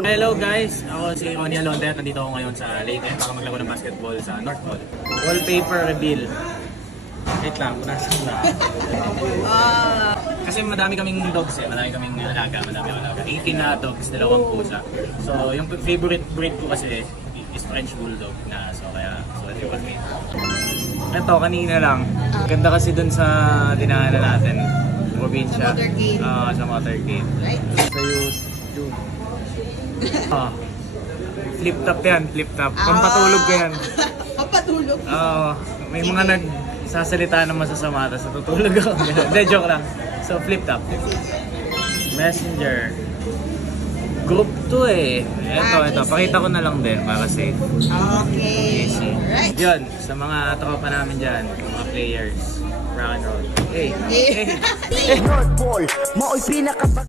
Hello guys, ako si Ronnie Alondet. Nandito ako ngayon sa Lake para maglaro ng basketball sa North Mall. Wallpaper reveal. Wait lang, punasan na. Kasi madami kaming dogs madami kaming alaga. 18 na dogs, 2 pusa. So yung favorite breed ko kasi is French Bulldog na, so kaya ito kami. Ito, kanina lang. Ganda kasi dun sa dinaanan natin. Probinsya. Sa motorcade. Right? Sa YouTube. Flip top yan, flip top. Pampatulog ko yan. Pampatulog? May mga nagsasalita ng masasama, tapos natutulog ako. Hindi, joke lang. So, flip top. Messenger. Group 2 eh. Ito. Pakita ko na lang din para safe. Okay. Easy. Right. Yun, sa mga tropa namin dyan, mga players. Rock and roll. Hey. Hey.